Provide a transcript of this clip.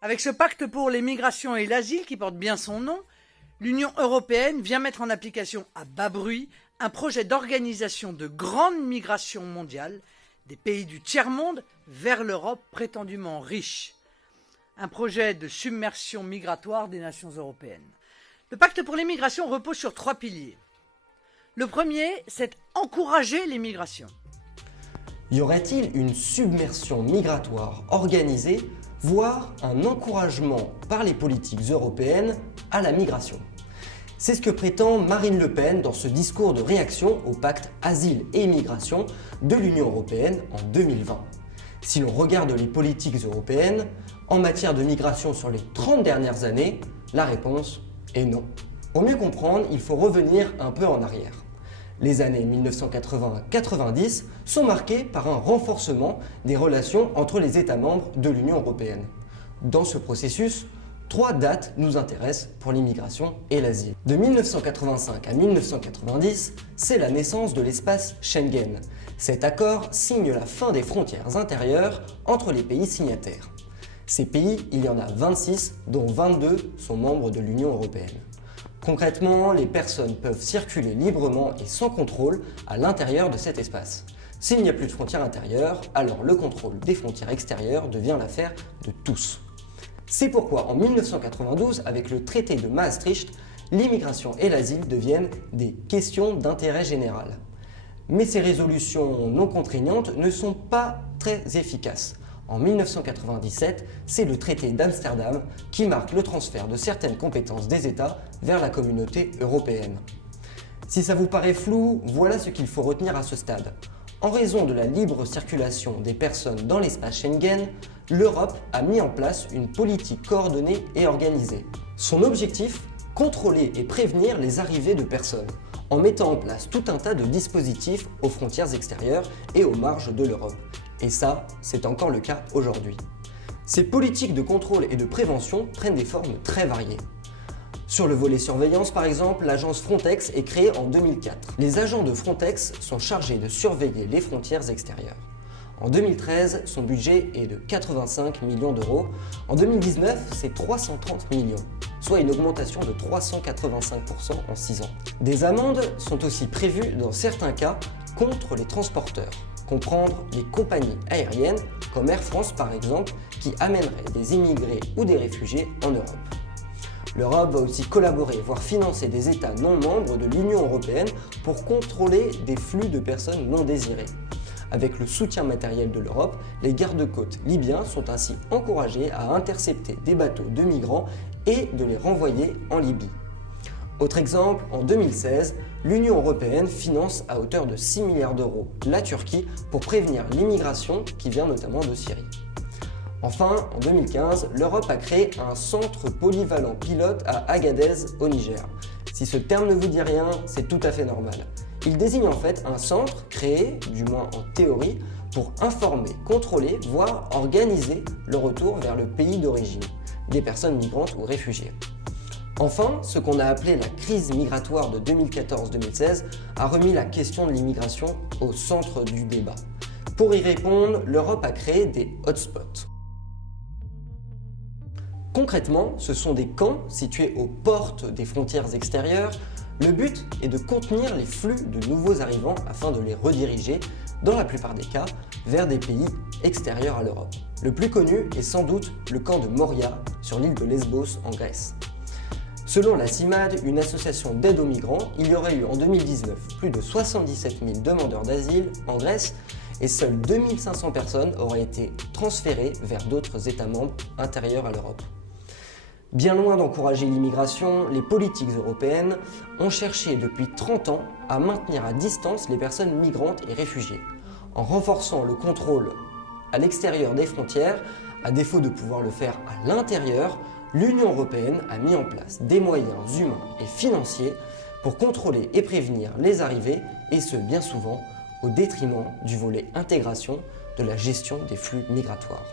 Avec ce pacte pour les migrations et l'asile qui porte bien son nom, l'Union européenne vient mettre en application à bas bruit un projet d'organisation de grandes migrations mondiales des pays du tiers-monde vers l'Europe prétendument riche. Un projet de submersion migratoire des nations européennes. Le pacte pour les migrations repose sur 3 piliers. Le premier, c'est encourager les migrations. Y aurait-il une submersion migratoire organisée, voire un encouragement par les politiques européennes à la migration? C'est ce que prétend Marine Le Pen dans ce discours de réaction au pacte Asile et Immigration de l'Union européenne en 2020. Si l'on regarde les politiques européennes, en matière de migration sur les 30 dernières années, la réponse est non. Pour mieux comprendre, il faut revenir un peu en arrière. Les années 1980-90 sont marquées par un renforcement des relations entre les États membres de l'Union européenne. Dans ce processus, 3 dates nous intéressent pour l'immigration et l'asile. De 1985 à 1990, c'est la naissance de l'espace Schengen. Cet accord signe la fin des frontières intérieures entre les pays signataires. Ces pays, il y en a 26, dont 22 sont membres de l'Union européenne. Concrètement, les personnes peuvent circuler librement et sans contrôle à l'intérieur de cet espace. S'il n'y a plus de frontières intérieures, alors le contrôle des frontières extérieures devient l'affaire de tous. C'est pourquoi en 1992, avec le traité de Maastricht, l'immigration et l'asile deviennent des questions d'intérêt général. Mais ces résolutions non contraignantes ne sont pas très efficaces. En 1997, c'est le traité d'Amsterdam qui marque le transfert de certaines compétences des États vers la communauté européenne. Si ça vous paraît flou, voilà ce qu'il faut retenir à ce stade. En raison de la libre circulation des personnes dans l'espace Schengen, l'Europe a mis en place une politique coordonnée et organisée. Son objectif, contrôler et prévenir les arrivées de personnes, en mettant en place tout un tas de dispositifs aux frontières extérieures et aux marges de l'Europe. Et ça, c'est encore le cas aujourd'hui. Ces politiques de contrôle et de prévention prennent des formes très variées. Sur le volet surveillance, par exemple, l'agence Frontex est créée en 2004. Les agents de Frontex sont chargés de surveiller les frontières extérieures. En 2013, son budget est de 85 millions d'euros. En 2019, c'est 330 millions, soit une augmentation de 385% en 6 ans. Des amendes sont aussi prévues dans certains cas contre les transporteurs. Comprendre les compagnies aériennes, comme Air France par exemple, qui amèneraient des immigrés ou des réfugiés en Europe. L'Europe va aussi collaborer, voire financer des États non membres de l'Union européenne pour contrôler des flux de personnes non désirées. Avec le soutien matériel de l'Europe, les gardes-côtes libyens sont ainsi encouragés à intercepter des bateaux de migrants et de les renvoyer en Libye. Autre exemple, en 2016, l'Union européenne finance à hauteur de 6 milliards d'euros la Turquie pour prévenir l'immigration qui vient notamment de Syrie. Enfin, en 2015, l'Europe a créé un centre polyvalent pilote à Agadez au Niger. Si ce terme ne vous dit rien, c'est tout à fait normal. Il désigne en fait un centre créé, du moins en théorie, pour informer, contrôler, voire organiser le retour vers le pays d'origine des personnes migrantes ou réfugiées. Enfin, ce qu'on a appelé la crise migratoire de 2014-2016 a remis la question de l'immigration au centre du débat. Pour y répondre, l'Europe a créé des hotspots. Concrètement, ce sont des camps situés aux portes des frontières extérieures. Le but est de contenir les flux de nouveaux arrivants afin de les rediriger, dans la plupart des cas, vers des pays extérieurs à l'Europe. Le plus connu est sans doute le camp de Moria sur l'île de Lesbos en Grèce. Selon la CIMAD, une association d'aide aux migrants, il y aurait eu en 2019 plus de 77 000 demandeurs d'asile en Grèce et seules 2500 personnes auraient été transférées vers d'autres États membres intérieurs à l'Europe. Bien loin d'encourager l'immigration, les politiques européennes ont cherché depuis 30 ans à maintenir à distance les personnes migrantes et réfugiées, en renforçant le contrôle à l'extérieur des frontières, à défaut de pouvoir le faire à l'intérieur. L'Union européenne a mis en place des moyens humains et financiers pour contrôler et prévenir les arrivées, et ce bien souvent au détriment du volet intégration de la gestion des flux migratoires.